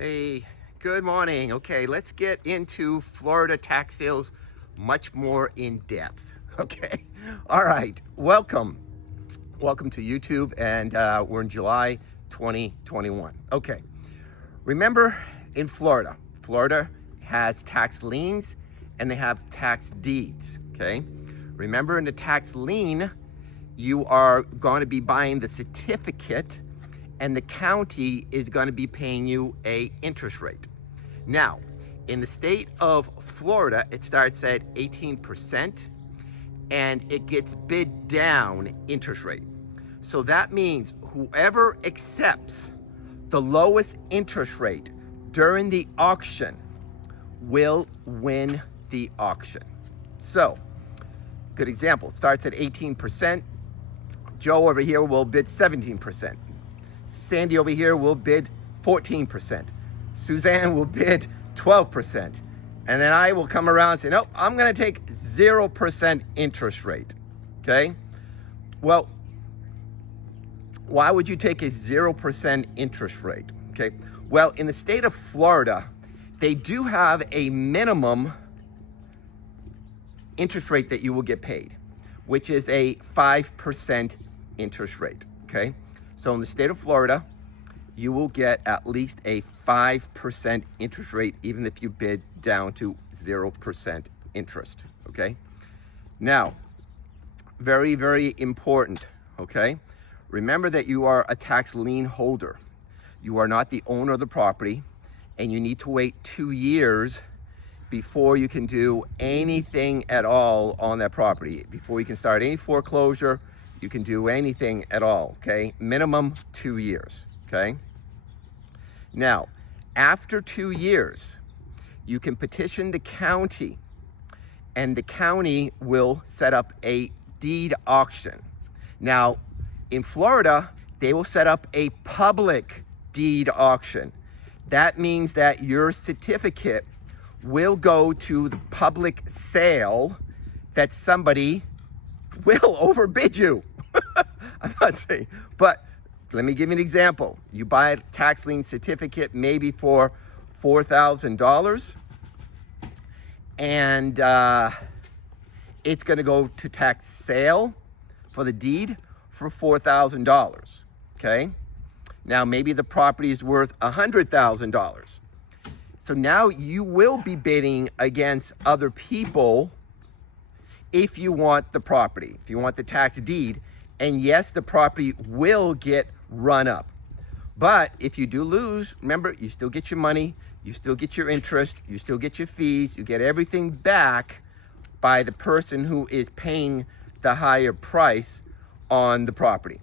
Hey, good morning. Okay, let's get into Florida tax sales much more in depth. Okay, all right, welcome. Welcome to YouTube, and we're in July 2021. Okay, remember in Florida has tax liens and they have tax deeds. Okay, remember in the tax lien, you are going to be buying the certificate and the county is going to be paying you a interest rate. Now, in the state of Florida, it starts at 18% and it gets bid down interest rate. So that means whoever accepts the lowest interest rate during the auction will win the auction. So, good example, starts at 18%. Joe over here will bid 17%. Sandy over here will bid 14%. Suzanne will bid 12%. And then I will come around and say, nope, I'm going to take 0% interest rate. Okay? Well, why would you take a 0% interest rate? Okay? Well, in the state of Florida, they do have a minimum interest rate that you will get paid, which is a 5% interest rate. Okay? So in the state of Florida, you will get at least a 5% interest rate, even if you bid down to 0% interest, okay? Now, very, very important, okay? Remember that you are a tax lien holder. You are not the owner of the property, and you need to wait 2 years before you can do anything at all on that property. Before you can start any foreclosure, you can do anything at all, okay? Minimum 2 years, okay? Now, after 2 years, you can petition the county and the county will set up a deed auction. Now, in Florida, they will set up a public deed auction. That means that your certificate will go to the public sale that somebody will overbid you. I'm not saying, but let me give you an example. You buy a tax lien certificate maybe for $4,000 and it's going to go to tax sale for the deed for $4,000. Okay. Now maybe the property is worth $100,000. So now you will be bidding against other people if you want the property, if you want the tax deed. And yes, the property will get run up. But if you do lose, remember, you still get your money, you still get your interest, you still get your fees, you get everything back by the person who is paying the higher price on the property.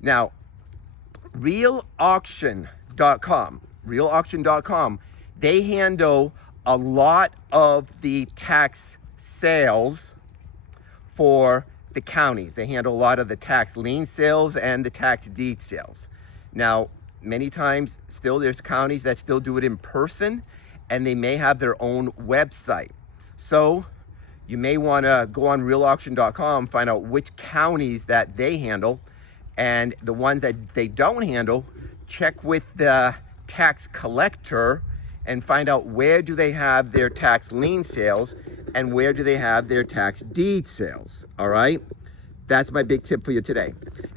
Now, realauction.com, they handle a lot of the tax sales for the counties. They handle a lot of the tax lien sales and the tax deed sales. Now, many times still there's counties that still do it in person and they may have their own website. So you may want to go on realauction.com, find out which counties that they handle, and the ones that they don't handle, check with the tax collector and find out where do they have their tax lien sales and where do they have their tax deed sales, all right? That's my big tip for you today.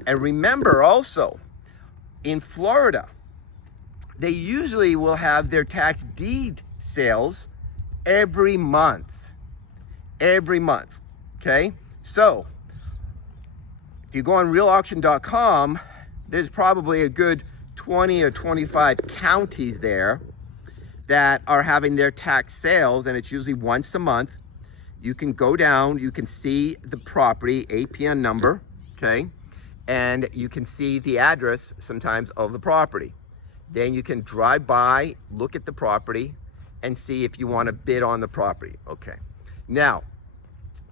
And remember also, in Florida, they usually will have their tax deed sales every month, okay? So, if you go on realauction.com, there's probably a good 20 or 25 counties there that are having their tax sales, and it's usually once a month. You can go down, you can see the property APN number, okay? And you can see the address sometimes of the property. Then you can drive by, look at the property, and see if you want to bid on the property, okay? Now,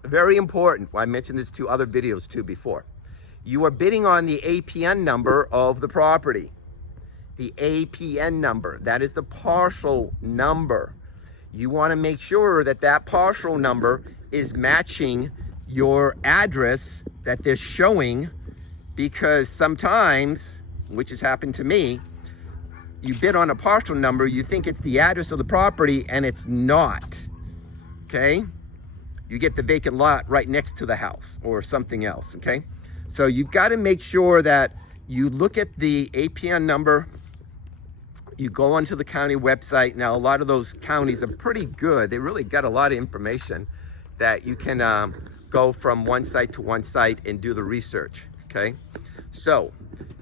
very important, I mentioned this to other videos too before. You are bidding on the APN number of the property. The APN number, that is the parcel number. You want to make sure that that parcel number is matching your address that they're showing, because sometimes, which has happened to me, you bid on a parcel number, you think it's the address of the property, and it's not, okay? You get the vacant lot right next to the house or something else, okay? So you've got to make sure that you look at the APN number, you go onto the county website. Now, a lot of those counties are pretty good. They really got a lot of information that you can go from one site to one site and do the research, okay? So,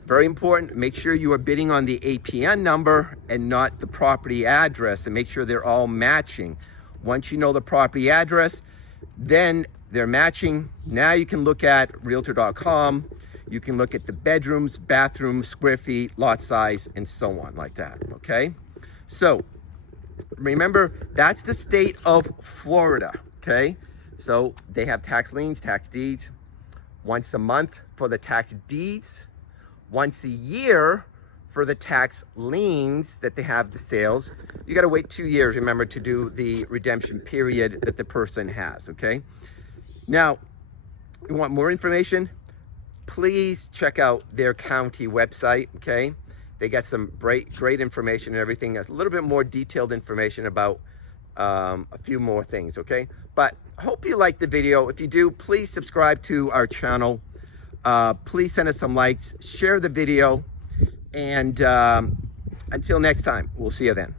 very important, make sure you are bidding on the APN number and not the property address, and make sure they're all matching. Once you know the property address, then they're matching. Now you can look at Realtor.com. You can look at the bedrooms, bathrooms, square feet, lot size, and so on like that, okay? So remember, that's the state of Florida, okay? So they have tax liens, tax deeds, once a month for the tax deeds, once a year for the tax liens that they have the sales. You gotta wait 2 years, remember, to do the redemption period that the person has, okay? Now, you want more information? Please check out their county website, okay? They got some great information and everything, a little bit more detailed information about a few more things, okay? But hope you liked the video. If you do, please subscribe to our channel. Please send us some likes, share the video, and until next time, we'll see you then.